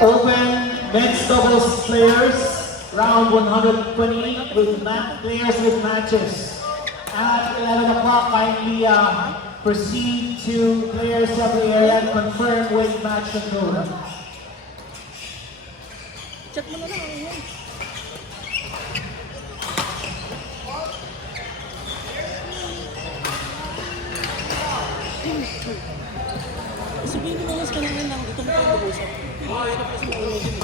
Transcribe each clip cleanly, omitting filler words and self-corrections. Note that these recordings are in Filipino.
Open men's doubles players, round 120 with players with matches. At 11 o'clock, kindly proceed to players of the area and confirm with match control. Chat mo na lang. Sabihin mo mas kanina lang, dito mo tayo mag-usap. Ay, ito pa sa mga din.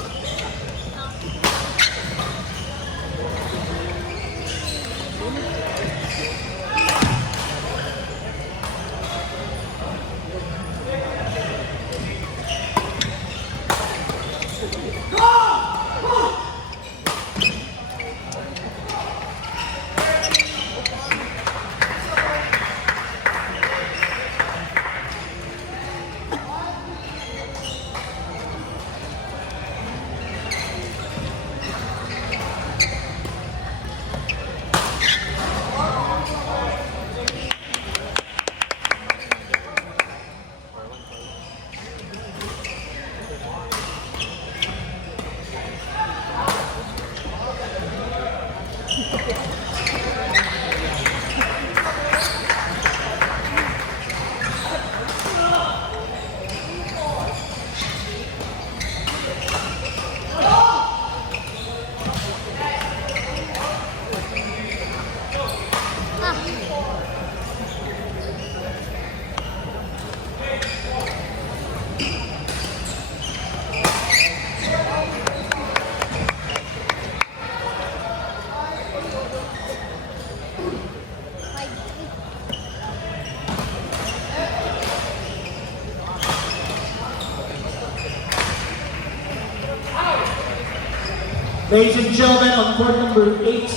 Ladies and gentlemen, on court number 8,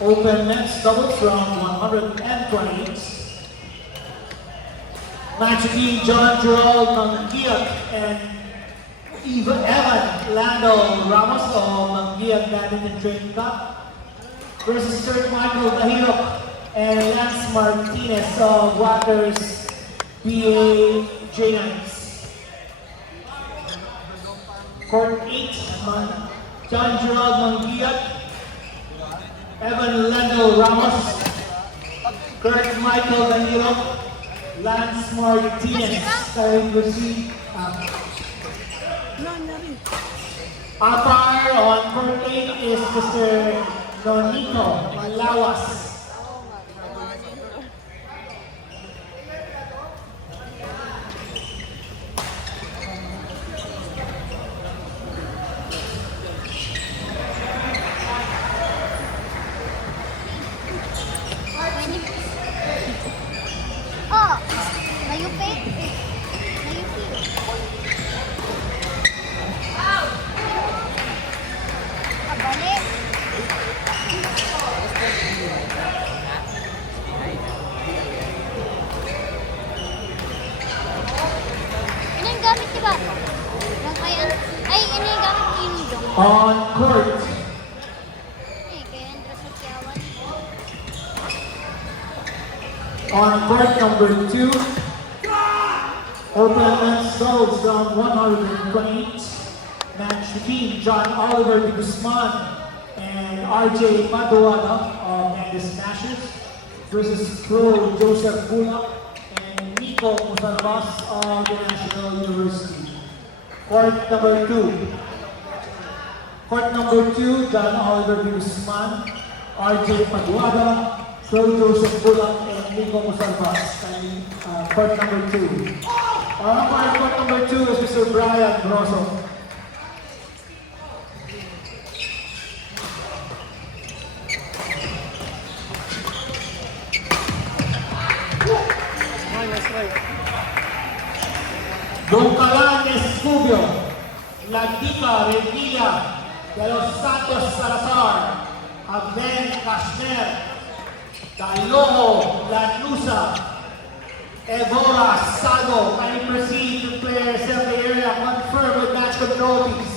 open men's doubles round 128. Match between John Gerald Mangiat and Evan Lando Ramos of Mangiat Badminton Training Cup versus Sir Michael Tahirok and Lance Martinez of Waters BA J9s. Court 8, John Gerald Mangiat, Evan Lando Ramos, Kurt Michael Danilo, Lance Martinez. Starting to see umpire on court 8 is Mr. Nonito Malawas. On court. On court number 2, open men's doubles round 128. Match between John Oliver de Guzman and RJ Paduano of Mendes Smashers versus Pro Joseph Bullock and Nico Musalvas of the National University. Court number 2. Court number 2, John Oliver de Guzman, RJ Paduano, Pro Joseph Bullock, and Nico Musalvas. Court number 2. Court number 2 is Mr. Brian Grosso. Don Calan Escubio, Latika Revilla, De Los Santos Salazar, Abel Kashner, Daloho Lanusa, Evora Sago. Kindly proceed to player assembly area. Confirm with match control, please.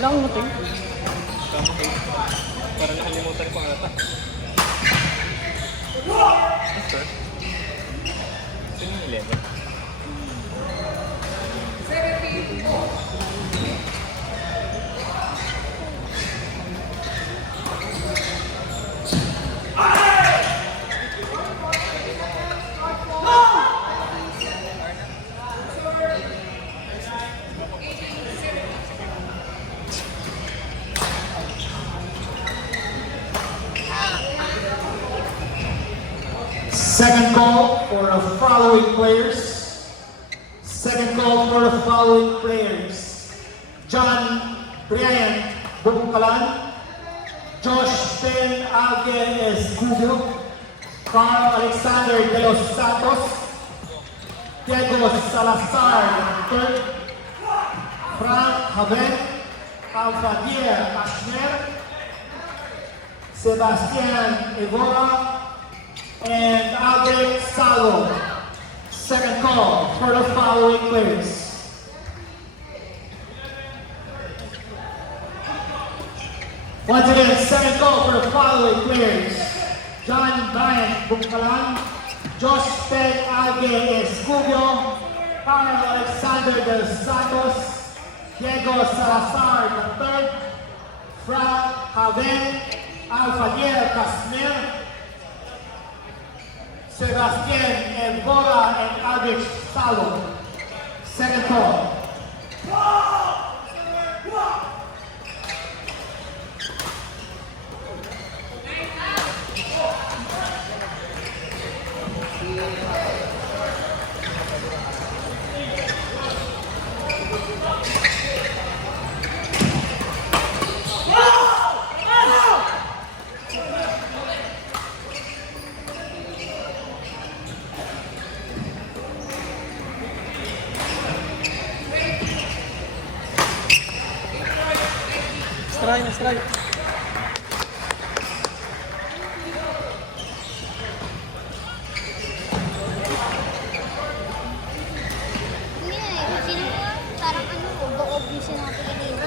Wala akong muting. Parang nakalimutan ko ata. Sir? Sino yung 11? Second call for the following players. Second call for the following players. John Brian Bungkalan, Josh Ben Alge Escudo, Carl Alexander de los Santos, Diego Salazar III, Frank Haben, Alfadier Ashner, Sebastian Evora, and Albert Salo. Second call for the following players. Once again, second call for the following players. John Brian Bungkalan, Josh Ben Alge Escubio, Carl Alexander de Santos, Diego Salazar III, Frank Haben, Alfadier Casmer, Sebastian Evora, and Albert Salo. Second call. Strike na strike. Hindi na eh. Sino ko? Parang ano, ubo-ob yung sinabi kanina.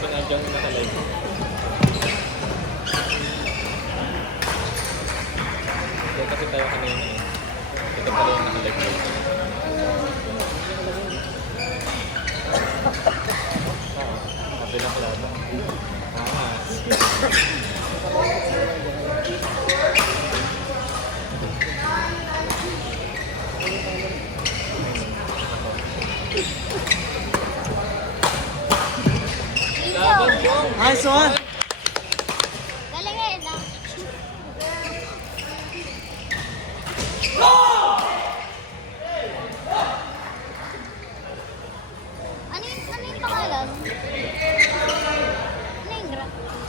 Sinadyang nakalive. Hindi kasi tayo kanina eh. Ito pala yung nakalive. Bilang laban. Laban po! Nice one! Galing eh, no? Ano yung pangalan? Ano yung gra?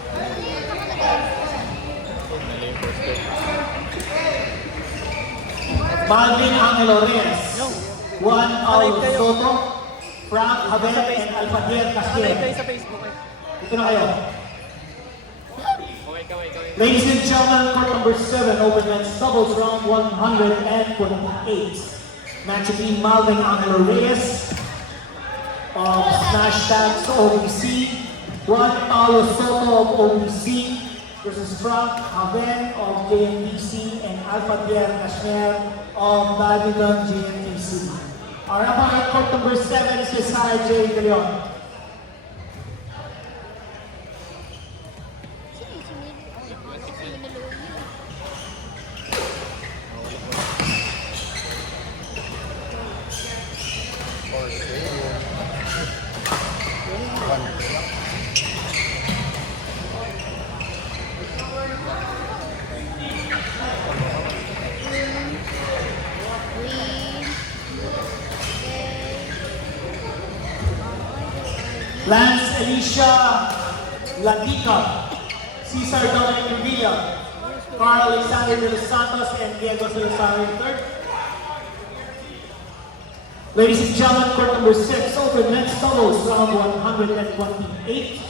Ano yung nakalagay? Mali yung first game. Malvin Angelo Reyes, Juan Paulo Alive kayo. Soto, Frank Haben, and Alfadier Nakalive Castillo. kayo sa Facebook eh. Ito na kayo. Okay, ikaw. Ladies and gentlemen, court number 7, open men's doubles round 148. Match between Malvin Angelo Reyes of Smash Tags OBC, Juan Paulo Soto of OBC versus Frank Haben of JMTC and Alfadier Castillo of Badminton JMTC. Our umpire at court number 7 is Cesar J. De Leon. Sino yung sinilolo yun? Lance Alicia Ladica, Cesar Dominic Revilla, Carl Alexander de los Santos, and Diego Salazar III. Ladies and gentlemen, court number 6, open men's doubles, round 128.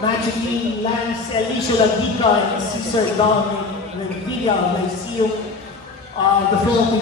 Matching Lance Alicia Ladica and Cesar Dominic Revilla. Let's see you. The floor, please.